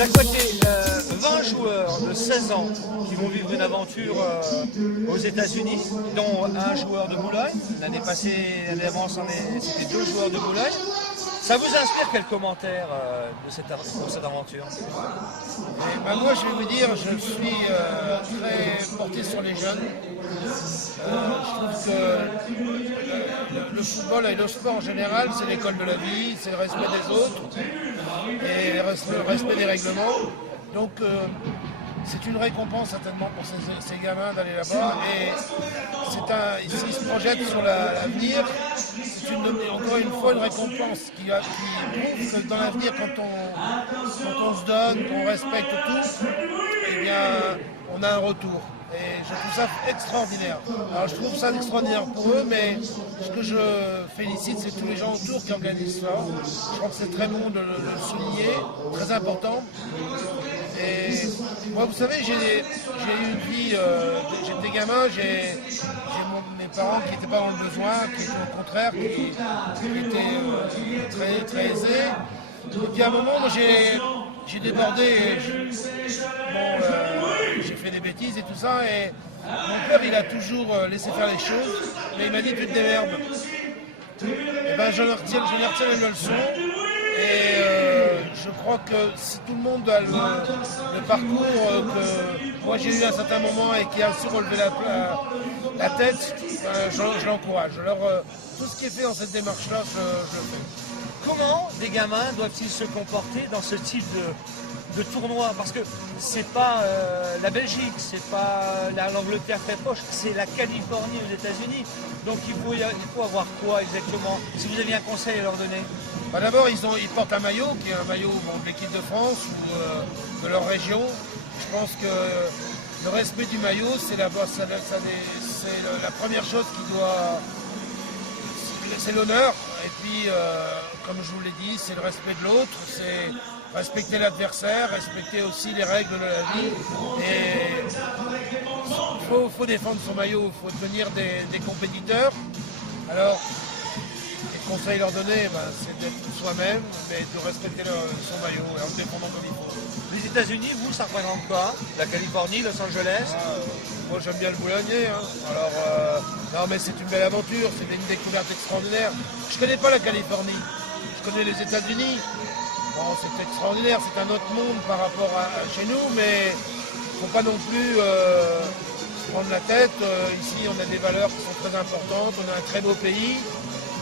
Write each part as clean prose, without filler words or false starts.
D'un côté, 20 joueurs de 16 ans qui vont vivre une aventure aux États-Unis, dont un joueur de Boulogne. L'année passée, l'année avant, c'était 2 joueurs de Boulogne. Ça vous inspire quel commentaire pour cette aventure? Moi, je vais vous dire, je suis très porté sur les jeunes. Je trouve que le football et le sport en général, c'est l'école de la vie, c'est le respect des autres et le respect des règlements. Donc, c'est une récompense certainement pour ces gamins d'aller là-bas. Et s'ils se projettent sur l'avenir, c'est encore une fois une récompense qui prouve que dans l'avenir, quand on se donne, qu'on respecte tout, eh bien, on a un retour. Et je trouve ça extraordinaire. Alors je trouve ça extraordinaire pour eux, mais ce que je félicite, c'est tous les gens autour qui organisent ça. Je crois que c'est très bon de le souligner, très important. Et moi, vous savez, j'ai eu une vie, j'étais gamin, j'ai mes parents qui n'étaient pas dans le besoin, qui étaient au contraire, qui étaient très, très aisés. Et puis à un moment, moi, j'ai débordé, j'ai fait des bêtises et tout ça, et mon père, il a toujours laissé faire les choses, mais il m'a dit, tu te démerdes. Et ben, j'en ai retiré une leçon. Et je crois que si tout le monde a le parcours que moi j'ai eu à un certain moment et qui a su relever la tête, je l'encourage. Alors tout ce qui est fait dans cette démarche-là, je le fais. Comment des gamins doivent-ils se comporter dans ce type de tournoi? Parce que c'est pas la Belgique, c'est pas l'Angleterre très proche, c'est la Californie aux États-Unis. Donc il faut avoir quoi exactement? Si vous aviez un conseil à leur donner? D'abord, ils portent un maillot qui est un maillot de l'équipe de France ou de leur région. Je pense que le respect du maillot, c'est la première chose qui doit. C'est l'honneur. Et puis, comme je vous l'ai dit, c'est le respect de l'autre, c'est respecter l'adversaire, respecter aussi les règles de la vie. Et il faut défendre son maillot, il faut devenir des compétiteurs. Alors, les conseils leur donner, c'est d'être soi-même, mais de respecter son maillot et en le défendant comme il faut. Les États-Unis, vous, ça représente quoi? La Californie, Los Angeles? Moi, j'aime bien le boulonnier. Alors, non, mais c'est une belle aventure, c'est une découverte extraordinaire. Je ne connais pas la Californie, je connais les États-Unis. Bon, c'est extraordinaire, c'est un autre monde par rapport à chez nous, mais il ne faut pas non plus se prendre la tête. Ici, on a des valeurs qui sont très importantes, on a un très beau pays.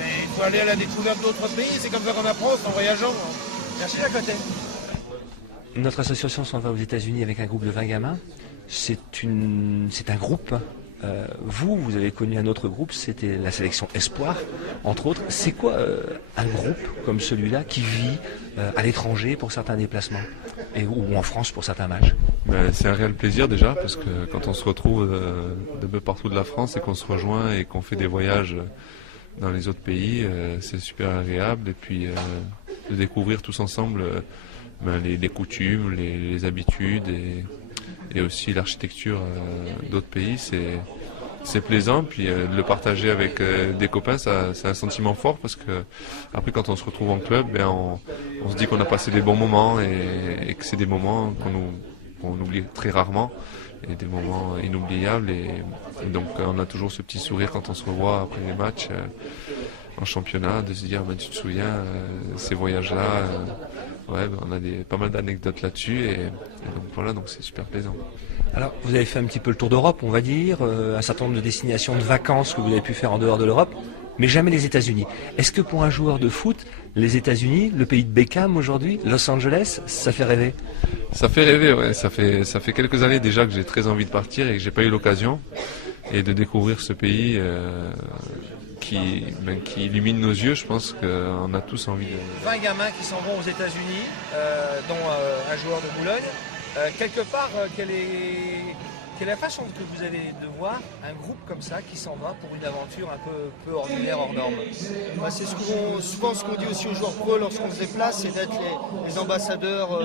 Mais il faut aller à la découverte d'autres pays, c'est comme ça qu'on apprend, c'est en voyageant. Merci à côté. Notre association s'en va aux États-Unis avec un groupe de 20 gamins. C'est un groupe. Vous avez connu un autre groupe, c'était la sélection Espoir, entre autres. C'est quoi un groupe comme celui-là qui vit à l'étranger pour certains déplacements ou en France pour certains matchs? C'est un réel plaisir déjà, parce que quand on se retrouve de peu partout de la France et qu'on se rejoint et qu'on fait des voyages dans les autres pays, c'est super agréable. Et puis de découvrir tous ensemble les coutumes, les habitudes et aussi l'architecture d'autres pays, c'est plaisant. Puis de le partager avec des copains, c'est un sentiment fort, parce que après, quand on se retrouve en club, on se dit qu'on a passé des bons moments et que c'est des moments qu'on oublie très rarement, et des moments inoubliables. Et donc on a toujours ce petit sourire quand on se revoit après les matchs en championnat, de se dire tu te souviens ces voyages-là, on a pas mal d'anecdotes là-dessus, et donc voilà, donc c'est super plaisant. Alors, vous avez fait un petit peu le tour d'Europe, on va dire, un certain nombre de destinations de vacances que vous avez pu faire en dehors de l'Europe, mais jamais les États-Unis. Est-ce que pour un joueur de foot, les États-Unis, le pays de Beckham aujourd'hui, Los Angeles, ça fait rêver? Ça fait rêver, ouais. Ça fait quelques années déjà que j'ai très envie de partir et que j'ai pas eu l'occasion, et de découvrir ce pays qui illumine nos yeux. Je pense qu'on a tous envie de... 20 gamins qui s'en vont aux États-Unis, dont un joueur de Boulogne. Quelque part, quel quelle est la façon que vous avez de voir un groupe comme ça qui s'en va pour une aventure un peu ordinaire, hors norme? C'est souvent ce qu'on dit aussi aux joueurs pro lorsqu'on se déplace, c'est d'être les ambassadeurs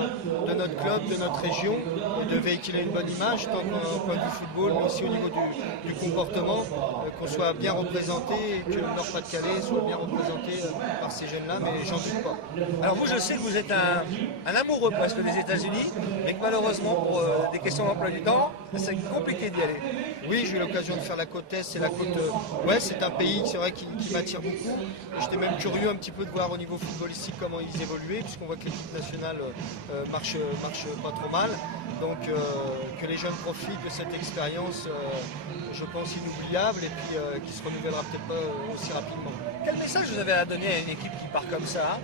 de notre club, de notre région, et de véhiculer une bonne image, tant au point du football, mais aussi au niveau du comportement, qu'on soit bien représenté et que le Nord-Pas-de-Calais soit bien représenté par ces jeunes-là, mais j'en doute pas. Alors vous, je sais que vous êtes un amoureux presque des États-Unis, mais que malheureusement, pour des questions d'emploi du temps, c'est compliqué d'y aller. Oui, j'ai eu l'occasion de faire la côte Est et la côte Ouest. C'est un pays, c'est vrai, qui m'attire beaucoup. J'étais même curieux un petit peu de voir au niveau footballistique comment ils évoluaient, puisqu'on voit que l'équipe nationale marche pas trop mal. Donc que les jeunes profitent de cette expérience, je pense, inoubliable, et puis qui se renouvellera peut-être pas aussi rapidement. Quel message vous avez à donner à une équipe qui part comme ça,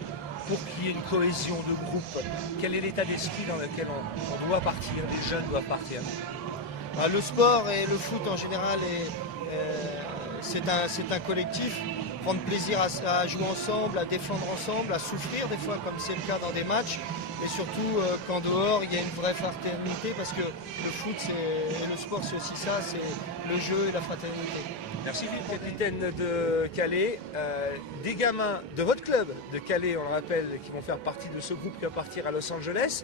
pour qu'il y ait une cohésion de groupe? Quel est l'état d'esprit dans lequel on doit partir, les jeunes doivent partir? Le sport et le foot en général, c'est un collectif. Prendre plaisir à jouer ensemble, à défendre ensemble, à souffrir des fois comme c'est le cas dans des matchs. Et surtout qu'en dehors il y a une vraie fraternité, parce que le foot et le sport c'est aussi ça, c'est le jeu et la fraternité. Merci Philippe, capitaine de Calais. Des gamins de votre club de Calais, on le rappelle, qui vont faire partie de ce groupe qui va partir à Los Angeles.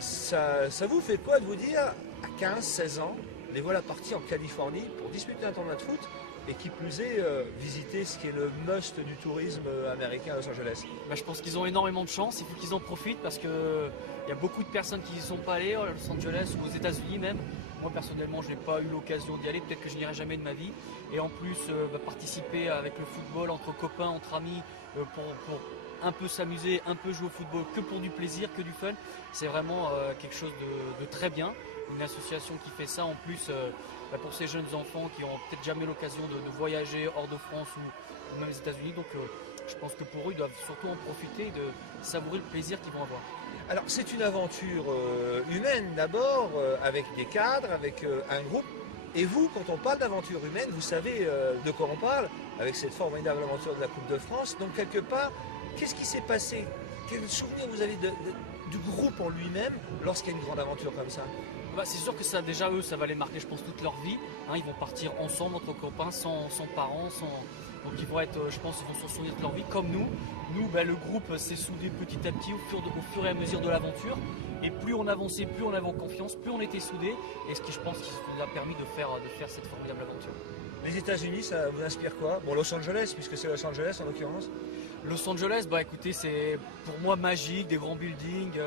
Ça vous fait quoi de vous dire, à 15-16 ans, les voilà partis en Californie pour disputer un tournoi de foot, et qui plus est, visiter ce qui est le must du tourisme américain à Los Angeles? Je pense qu'ils ont énormément de chance, il faut qu'ils en profitent, parce qu'il y a beaucoup de personnes qui n'y sont pas allées, à Los Angeles ou aux États-Unis même. Moi personnellement, je n'ai pas eu l'occasion d'y aller, peut-être que je n'irai jamais de ma vie. Et en plus, participer avec le football, entre copains, entre amis, pour un peu s'amuser, un peu jouer au football, que pour du plaisir, que du fun, c'est vraiment quelque chose de très bien. Une association qui fait ça en plus pour ces jeunes enfants qui n'ont peut-être jamais l'occasion de voyager hors de France ou même les États-Unis. Donc je pense que pour eux, ils doivent surtout en profiter et de savourer le plaisir qu'ils vont avoir. Alors c'est une aventure humaine d'abord, avec des cadres, avec un groupe. Et vous, quand on parle d'aventure humaine, vous savez de quoi on parle, avec cette formidable aventure de la Coupe de France. Donc quelque part, qu'est-ce qui s'est passé? Quel souvenir vous avez du groupe en lui-même lorsqu'il y a une grande aventure comme ça? C'est sûr que ça, déjà eux, ça va les marquer, je pense, toute leur vie. Ils vont partir ensemble, entre copains, sans parents, donc ils vont être, je pense, ils vont s'en souvenir de leur vie, comme nous. Nous, le groupe s'est soudé petit à petit au fur et à mesure de l'aventure. Et plus on avançait, plus on avait confiance, plus on était soudés. Et ce qui, je pense, qui nous a permis de faire cette formidable aventure. Les États-Unis, ça vous inspire quoi? Bon, Los Angeles, puisque c'est Los Angeles en l'occurrence. Los Angeles, écoutez, c'est pour moi magique, des grands buildings.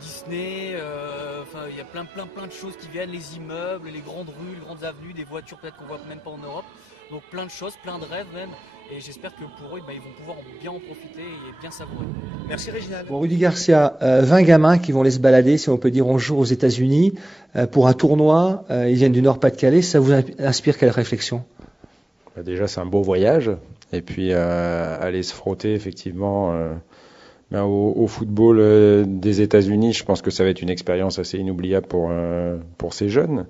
Disney, il y a plein de choses qui viennent, les immeubles, les grandes rues, les grandes avenues, des voitures peut-être qu'on voit même pas en Europe. Donc plein de choses, plein de rêves même. Et j'espère que pour eux, ils vont pouvoir bien en profiter et bien savourer. Merci Réginald. Bon, Rudy Garcia, 20 gamins qui vont aller se balader, si on peut dire, un jour aux États-Unis pour un tournoi. Ils viennent du Nord-Pas-de-Calais. Ça vous inspire quelle réflexion? Déjà, c'est un beau voyage. Et puis, aller se frotter, effectivement, au football des États-Unis, je pense que ça va être une expérience assez inoubliable pour ces jeunes.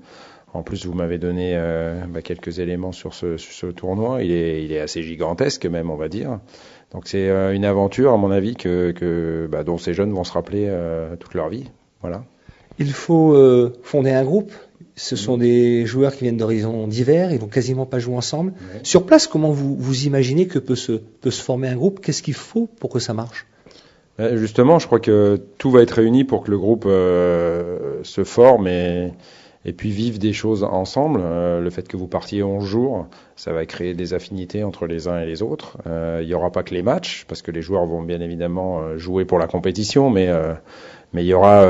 En plus, vous m'avez donné quelques éléments sur ce tournoi. Il est assez gigantesque même, on va dire. Donc c'est une aventure, à mon avis, dont ces jeunes vont se rappeler toute leur vie. Voilà. Il faut fonder un groupe. Ce sont des joueurs qui viennent d'horizons divers. Ils vont quasiment pas jouer ensemble. Ouais. Sur place, comment vous imaginez que peut se former un groupe? Qu'est-ce qu'il faut pour que ça marche? Justement, je crois que tout va être réuni pour que le groupe se forme et puis vive des choses ensemble. Le fait que vous partiez 11 jours, ça va créer des affinités entre les uns et les autres. Il n'y aura pas que les matchs, parce que les joueurs vont bien évidemment jouer pour la compétition, mais il y aura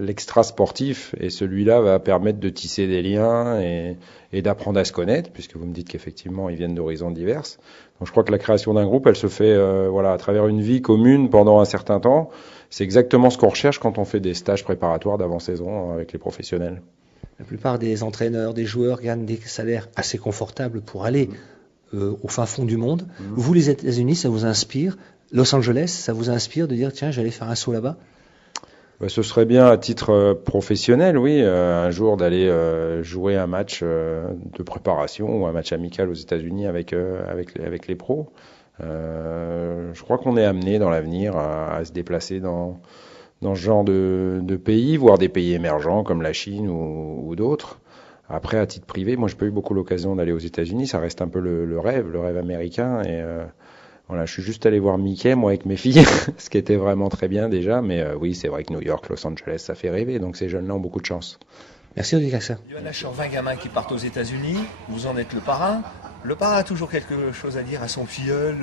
l'extra sportif, et celui-là va permettre de tisser des liens et d'apprendre à se connaître, puisque vous me dites qu'effectivement ils viennent d'horizons divers. Donc je crois que la création d'un groupe, elle se fait à travers une vie commune pendant un certain temps. C'est exactement ce qu'on recherche quand on fait des stages préparatoires d'avant-saison avec les professionnels. La plupart des entraîneurs, des joueurs gagnent des salaires assez confortables pour aller au fin fond du monde. Vous, les États-Unis, ça vous inspire? Los Angeles, ça vous inspire de dire tiens, j'allais faire un saut là-bas? Ce serait bien à titre professionnel, oui, un jour d'aller jouer un match de préparation ou un match amical aux États-Unis avec les pros. Je crois qu'on est amené dans l'avenir à se déplacer dans dans ce genre de pays, voire des pays émergents comme la Chine ou d'autres. Après, à titre privé, moi, j'ai pas eu beaucoup l'occasion d'aller aux États-Unis. Ça reste un peu le rêve américain. Et voilà, je suis juste allé voir Mickey, moi, avec mes filles, ce qui était vraiment très bien déjà. Mais oui, c'est vrai que New York, Los Angeles, ça fait rêver. Donc ces jeunes-là ont beaucoup de chance. Merci Olivier Caxer. Johanna, sur 20 gamins qui partent aux États-Unis, vous en êtes le parrain. Le parrain a toujours quelque chose à dire à son filleul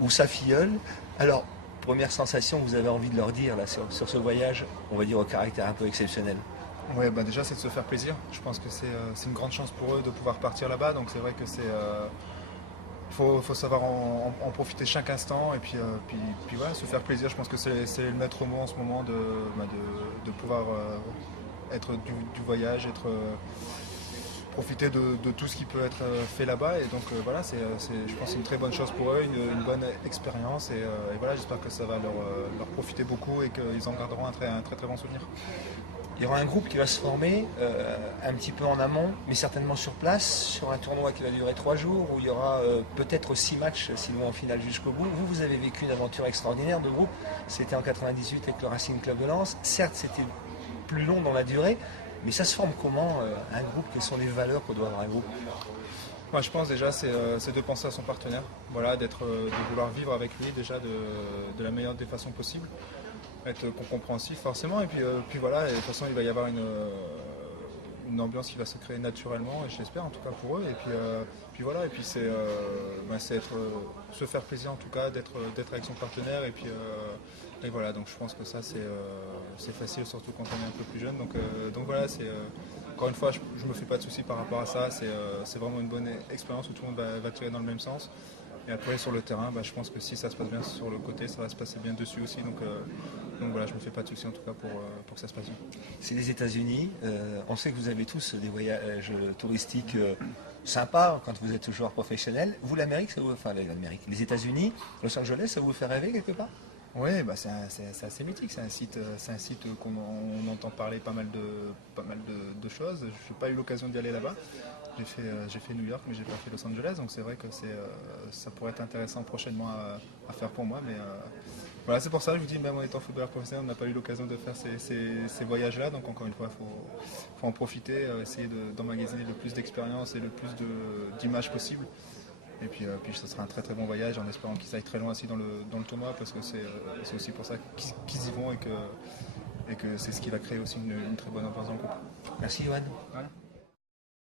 ou sa filleule. Alors, première sensation, vous avez envie de leur dire là, sur ce voyage, on va dire au caractère un peu exceptionnel? Ouais, bah déjà c'est de se faire plaisir. Je pense que c'est une grande chance pour eux de pouvoir partir là-bas. Donc c'est vrai que faut savoir en profiter chaque instant et puis voilà, se faire plaisir. Je pense que c'est le maître mot en ce moment de pouvoir être du voyage, profiter de tout ce qui peut être fait là-bas. Et donc voilà, je pense que c'est une très bonne chose pour eux, une bonne expérience. Et voilà, j'espère que ça va leur profiter beaucoup et qu'ils en garderont un très très bon souvenir. Il y aura un groupe qui va se former un petit peu en amont, mais certainement sur place, sur un tournoi qui va durer 3 jours, où il y aura peut-être 6 matchs, sinon en finale jusqu'au bout. Vous avez vécu une aventure extraordinaire de groupe. C'était en 98 avec le Racing Club de Lens. Certes, c'était plus long dans la durée, mais ça se forme comment un groupe? Quelles sont les valeurs qu'on doit avoir un groupe? Moi, je pense déjà c'est de penser à son partenaire, voilà, de vouloir vivre avec lui déjà de la meilleure des façons possibles, être compréhensif forcément, et puis voilà, et de toute façon il va y avoir une ambiance qui va se créer naturellement, et je l'espère en tout cas pour eux, et puis voilà, et puis c'est se faire plaisir en tout cas, d'être avec son partenaire, et voilà, donc je pense que ça c'est facile, surtout quand on est un peu plus jeune, donc voilà, encore une fois, je ne me fais pas de soucis par rapport à ça, c'est vraiment une bonne expérience où tout le monde va tirer dans le même sens. Et après sur le terrain, je pense que si ça se passe bien sur le côté, ça va se passer bien dessus aussi. Donc voilà, je ne me fais pas de soucis en tout cas pour que ça se passe bien. C'est les États-Unis. On sait que vous avez tous des voyages touristiques sympas quand vous êtes joueur professionnel. Vous, l'Amérique, les États-Unis, Los Angeles, ça vous fait rêver quelque part? Oui, c'est assez mythique. C'est un site qu'on entend parler pas mal de choses. Je n'ai pas eu l'occasion d'y aller là-bas. J'ai fait New York, mais j'ai pas fait Los Angeles, donc c'est vrai que ça pourrait être intéressant prochainement à faire pour moi. Mais voilà, c'est pour ça que je vous dis, même en étant footballeur professionnel, on n'a pas eu l'occasion de faire ces voyages-là. Donc encore une fois, il faut en profiter, essayer d'emmagasiner le plus d'expérience et le plus d'images possibles. Et puis ce sera un très très bon voyage en espérant qu'ils aillent très loin aussi dans le tournoi, parce que c'est aussi pour ça qu'ils y vont et que c'est ce qui va créer aussi une très bonne ambiance dans le groupe. Merci Johan. Voilà.